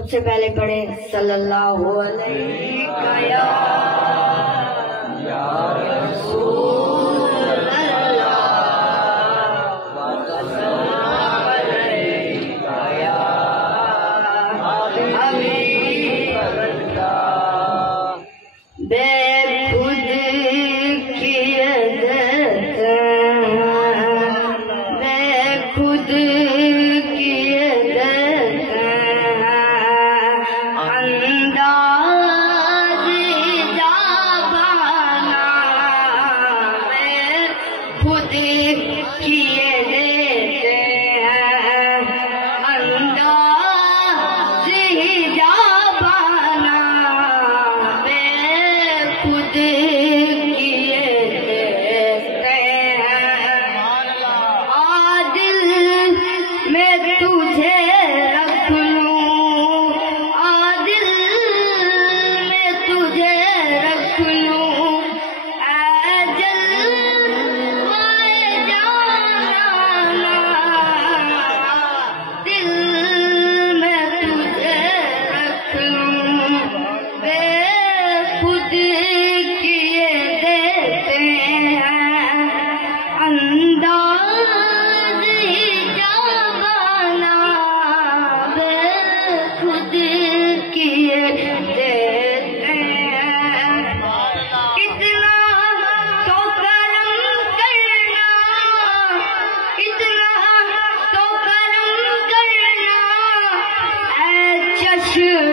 سب سے پہلے پڑھے صلی اللہ علیہ یا رسول اللہ وسلام علیک یا حبیب اللہ بے خود کی عزت بے خود کی عزت انداز جابانا بے خود کیے دیتے ہیں انداز جابانا بے خود کیے دیتے ہیں عادل میں تجھے رکھ لوں عادل میں تجھے رکھ لوں اے جلوۂ جانانا دل میں تجھے رکھ لوں بے خود کیے دیتے ہیں انداز جابانا بے خود کیے دیتے ہیں کتنا تو کرم کرنا کتنا تو کرم کرنا اے چشم